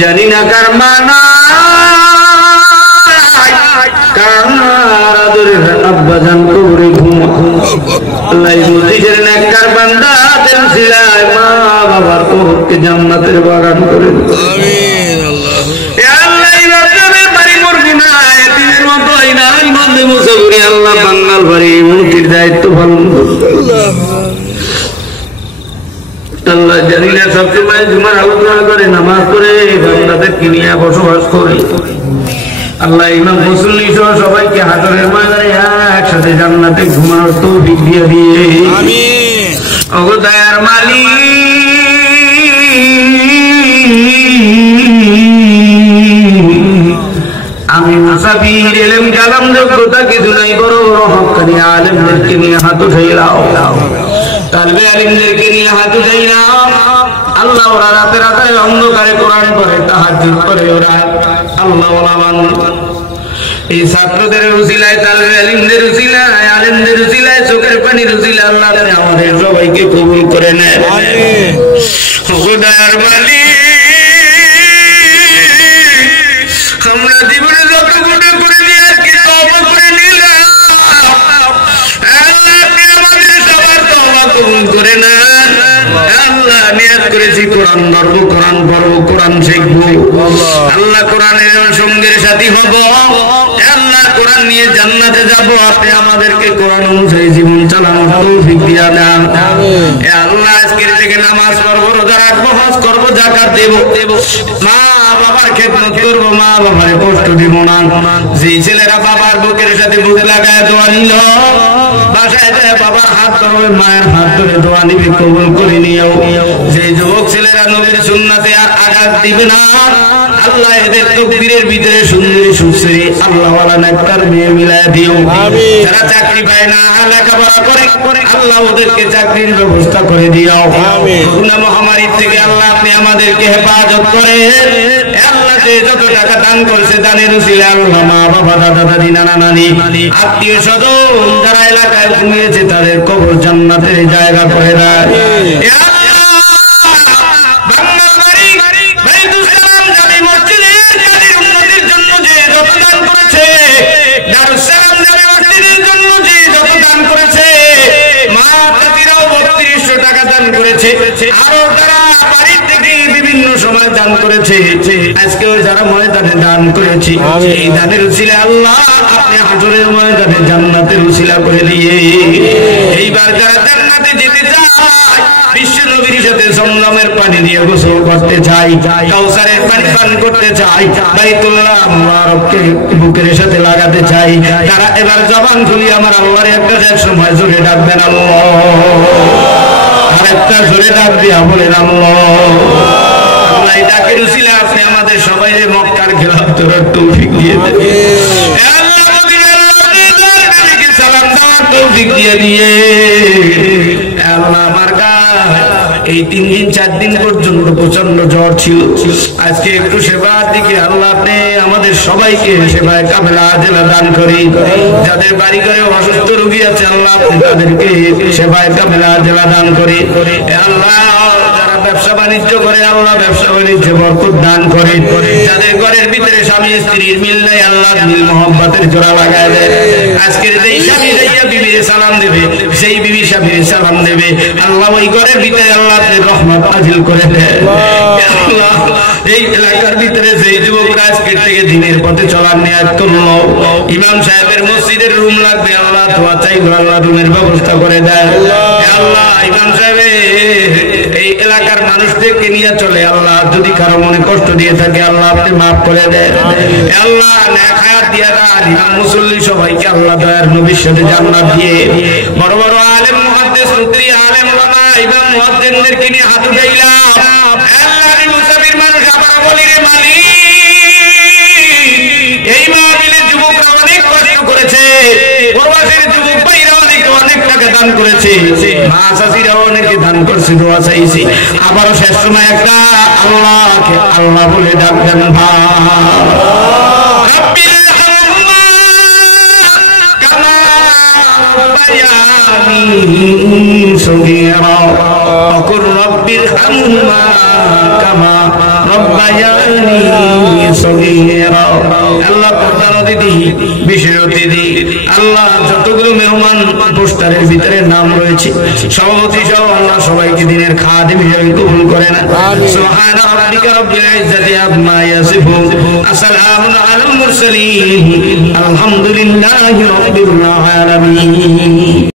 জানি না কার মানা কার আদরের আব্বা জান কবরে ঘুমা আল্লাহ মসজিদের নেককার বান্দাদের সিলায় মা বাবার কবরকে জান্নাতের বাগান করে দিন আমিন আল্লাহ ইয়া আল্লাহ ইমামের বাড়ি মুরগি না এতিমের মতো ইনাম বন্দে মুসাফির আল্লাহ বাঙ্গাল বাড়ি মুক্তির দায়িত্ব পালন করুন আল্লাহ জানিনা সবসময় জুমার আলোচনা করে নামাজ পড়ে বান্দাদের কিনিয়া বসবাস করে আল্লাহ ইমাম মুসল্লি সহ সবাইকে হাজরের ময়দানে একসাথে জান্নাতে ঘুমানোর তৌফিক দিয়ে দিয়ে আমিন ওগো দয়ার মালিক আমি মুসাফির ইলম কালাম যোগ্যতা কিছু নাই বড় বড় হক্কানি আলেমদেরকে নিয়ে হাত উঠাইলাও তালবে আলিমদেরকে নিয়ে হাত উঠাইলাও আল্লাহ ওরা রাতে রাতে অন্ধকারে কোরআন পড়ে তাহাজ্জুদ করে ওরা আল্লাহ ওলা বান্দা এই ছাত্রদের উসিলায় তালবে আলিমদের উসিলায় আলেমদের উসিলায় চোখের পানির উসিলায় আল্লাহ আমাদের সবাইকে কবুল করে নেয় আমিন খোদার মালিক আমরা জীবনে যত গুনাহ করে নিয়ে কি তওবা করে নিলাম আল্লাহ আপনি আমাদের সবার তওবা কবুল করে নেন আল্লাহ নিয়ত করেছি কোরআন ধরবো কোরআন পড়বো কোরআন শিখবো আল্লাহ কোরআনের সঙ্গের সাথী হব আল্লাহ কোরআন নিয়ে জান্নাতে যাব আপনি আমাদেরকে কোরআন অনুযায়ী জীবন চালানোর তৌফিক দিয়া দেন আমিন হে আল্লাহ আজকের থেকে নামাজ পড়বো রোজা রাখবো হজ করবো যাকাত দেব মা বাবার খেদমত করবো মা বাবার কষ্ট দিব না যেই ছেলেরা বাবার বুকের সাথে বুক লাগায় দোয়া নিল বাসায় যায় বাবার হাত ধরবে মায়ের হাত ধরে দোয়া নিবে কবুল করে নিও যেই যুবক ছেলেরা নবীর সুন্নাতে আঘাত দিবে না আল্লাহ এদের তকদিরের ভিতরে সুন্দরী সুশ্রী আল্লাহ ওয়ালা নেককার মেয়ে মিলায় দিও আমিন যারা চাকরি পায় না লেখাপড়া করে আল্লাহ ওদেরকে চাকরির ব্যবস্থা করে দিও আমিন করোনা মহামারী থেকে আল্লাহ আপনি আমাদেরকে হেফাজত করেন আল্লাহ যে যত টাকা দান করেছে দানের উসিলায় আল্লাহ মা বাবা দাদা দাদি নানা নানি আত্মীয় স্বজন যারা এলাকায় ঘুমিয়েছে তাদের কবর জান্নাতের জায়গা করে দেয় আরো যারা বাড়ির থেকে বিভিন্ন সময় দান করেছে আজকেও যারা ময়দানে দান করেছে এই দানের উসিলায় আল্লাহ আপনি হাজরের ময়দানে জান্নাতের উসিলা করে দিয়ে এইবার যারা জান্নাতে যেতে চায় বিশ্ব নবীর সাথে জমজমের পানি দিয়ে গোসল করতে চাই কাউসারের পানি পান করতে চাই বাইতুল্লাহ মুবারককে বুকের সাথে লাগাতে চাই তারা এবার জবান খুলি আমার আল্লাহর একটা সময় জোরে ডাকবেন আল্লাহ আরেকটা জোরে ডাক দিয়া বলেন আল্লাহ আল্লাহ এই ডাকের উসিলায় আপনি আমাদের সবাইকে মক্কার খেলাফ করার তৌফিক দিয়ে দেন হে আল্লাহ মদিনার নবীকে সালাম দেওয়ার তৌফিক দিয়ে দিয়ে আল্লাহ আমার এই 3 দিন 4 দিন পর্যন্ত প্রচন্ড জ্বর ছিল আজকে একটু সেবার দিকে আল্লাহ আপনি আমাদের সবাইকে সেবায় কামেলা আজেলা দান করি যাদের বাড়ি ঘরে অসুস্থ রোগী আছে আল্লাহ আপনি তাদেরকে সেবায় কামেলা আজেলা দান করি আল্লাহ যারা ব্যবসা বাণিজ্য করে আল্লাহ ব্যবসা বাণিজ্যে বরকত দান করে যাদের ঘরের ভিতরে স্বামী স্ত্রীর মিল নাই আল্লাহ মিল মোহাব্বতের জোড়া লাগায় দেয় আজকের যেই স্বামী যাইয়া বিবির সালাম দেবে সেই বিবি স্বামীর সালাম দেবে আল্লাহ ওই ঘরের ভিতরে আল্লাহ আপনি রহমত নাযিল করে দেন আল্লাহ এই এলাকার ভিতরে যেই যুবকরা আজকের থেকে দিনের পথে চলার নিয়ত করলো ইমাম সাহেবের মসজিদের রুম লাগবে আল্লাহ দোয়া চাইলো আল্লাহ রুমের ব্যবস্থা করে দেন আল্লাহ ইমাম সাহেব এই এলাকার মানুষদেরকে নিয়ে চলে আল্লাহ যদি কারো মনে কষ্ট দিয়ে থাকে আল্লাহ আপনি মাফ করে দেন আল্লাহ নেক হায়াত দিয়া দেন ইমাম মুসল্লি সবাইকে আল্লাহ দয়ার নবীর সাথে জান্নাত দিয়ে বড় বড় আলেম মুহাদ্দিস মুফতি আলেম ওলামা ইমাম মুয়াজ্জিনদেরকে নিয়ে হাত উঠাইলাম আল্লাহ আমি মুসাফির মানুষ আবার বলি রে মালিক এই মাহফিলে যুবকরা অনেক কষ্ট করেছে প্রবাসীর যুবক ভাইরা অনেক টাকা দান করেছে মা চাচিরা অনেকে দান করছে দোয়া চাইছি আবারও শেষ সময় একটা আল্লাহকে আল্লাহ বলে ডাকবেন صغيرا وقل رب ارحمهما كما ربياني صغيرا আল্লাহ প্রধান অতিথি বিশেষ অতিথি আল্লাহ যতগুলো মেহমান পোস্টারের ভিতরে নাম রয়েছে সভাপতি সহ আল্লাহ সবাইকে দিনের খাদেম হিসেবে কবুল করেন সুবহান রাব্বিকা রব্বিল ইজ্জাতি আম্মা ইয়াসিফুন আসসালামু আলাল মুরসালিন আলহামদুলিল্লাহি রাব্বিল আলামিন